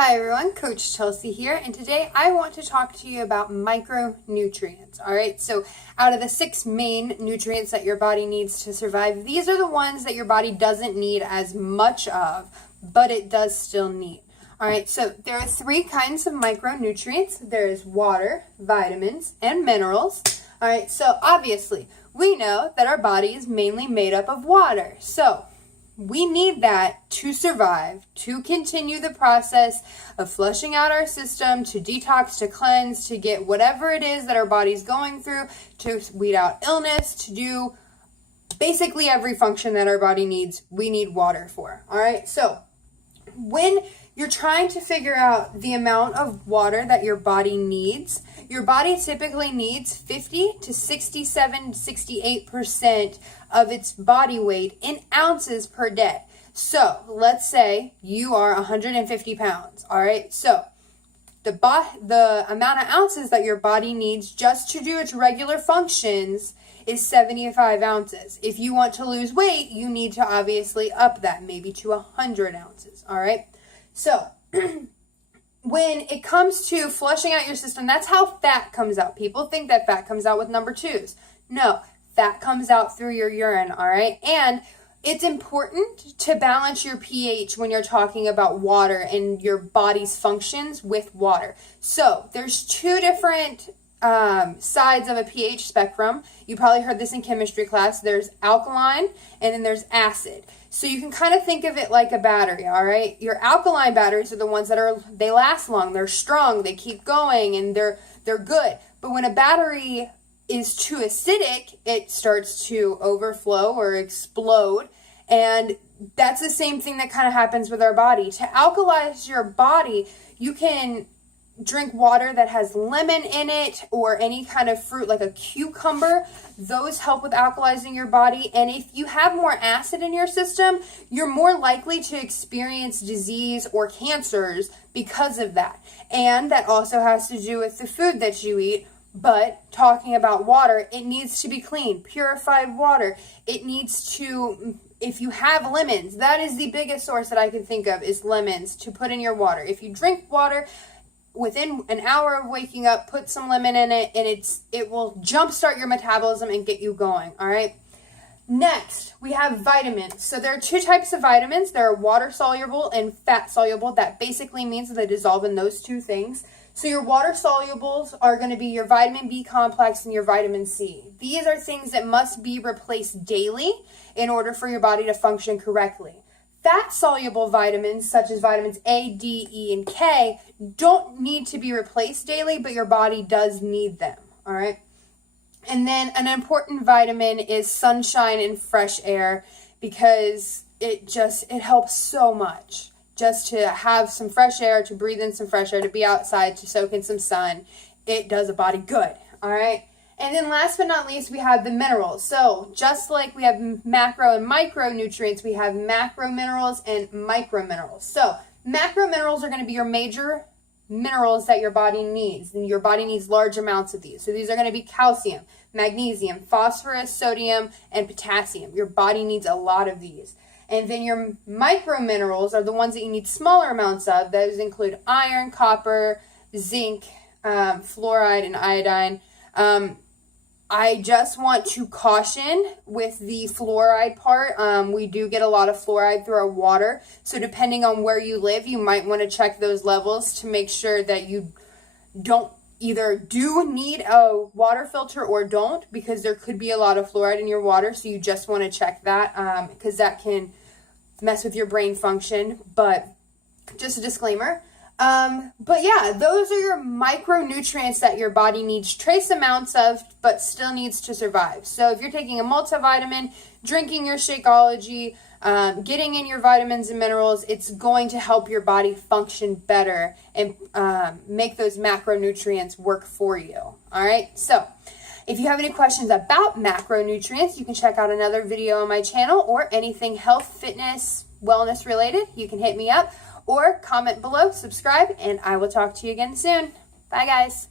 Hi everyone, Coach Chelsea here, and today I want to talk to you about micronutrients. Alright, so out of the 6 main nutrients that your body needs to survive, these are the ones that your body doesn't need as much of, but it does still need. Alright, so there are 3 kinds of micronutrients. There is water, vitamins, and minerals. Alright, so obviously we know that our body is mainly made up of water. So we need that to survive, to continue the process of flushing out our system, to detox, to cleanse, to get whatever it is that our body's going through, to weed out illness, to do basically every function that our body needs, we need water for. All right, so when you're trying to figure out the amount of water that your body needs, your body typically needs 50 to 67, 68% of its body weight in ounces per day. So let's say you are 150 pounds, all right? So the amount of ounces that your body needs just to do its regular functions is 75 ounces. If you want to lose weight, you need to obviously up that, maybe to 100 ounces, all right? So when it comes to flushing out your system, that's how fat comes out. People think that fat comes out with number 2s. No, fat comes out through your urine, all right? And it's important to balance your pH when you're talking about water and your body's functions with water. So there's 2 different sides of a pH spectrum. You probably heard this in chemistry class. There's alkaline and then there's acid. So you can kind of think of it like a battery, all right? Your alkaline batteries are the ones that they last long, they're strong, they keep going, and they're good. But when a battery is too acidic, it starts to overflow or explode. And that's the same thing that kind of happens with our body. To alkalize your body, you can drink water that has lemon in it or any kind of fruit like a cucumber. Those help with alkalizing your body. And if you have more acid in your system, you're more likely to experience disease or cancers because of that. And that also has to do with the food that you eat. But talking about water, it needs to be clean, purified water. It needs to, if you have lemons, that is the biggest source that I can think of is lemons to put in your water. If you drink water, within an hour of waking up, put some lemon in it, and it will jumpstart your metabolism and get you going, all right? Next, we have vitamins. So there are 2 types of vitamins. There are water-soluble and fat-soluble. That basically means that they dissolve in those 2 things. So your water-solubles are going to be your vitamin B complex and your vitamin C. These are things that must be replaced daily in order for your body to function correctly. Fat-soluble vitamins, such as vitamins A, D, E, and K, don't need to be replaced daily, but your body does need them, all right? And then an important vitamin is sunshine and fresh air because it helps so much. Just to have some fresh air, to breathe in some fresh air, to be outside, to soak in some sun, it does a body good, all right? And then last but not least, we have the minerals. So just like we have macro and micronutrients, we have macro minerals and micro minerals. So macro minerals are going to be your major minerals that your body needs. And your body needs large amounts of these. So these are going to be calcium, magnesium, phosphorus, sodium, and potassium. Your body needs a lot of these. And then your micro minerals are the ones that you need smaller amounts of. Those include iron, copper, zinc, fluoride, and iodine. I just want to caution with the fluoride part. We do get a lot of fluoride through our water. So depending on where you live, you might want to check those levels to make sure that you don't either do need a water filter or don't, because there could be a lot of fluoride in your water. So you just want to check that because that can mess with your brain function. But just a disclaimer. But yeah, those are your micronutrients that your body needs trace amounts of, but still needs to survive. So if you're taking a multivitamin, drinking your Shakeology, getting in your vitamins and minerals, it's going to help your body function better and make those macronutrients work for you. All right. So if you have any questions about macronutrients, you can check out another video on my channel, or anything health, fitness, wellness related. You can hit me up or comment below, subscribe, and I will talk to you again soon. Bye, guys.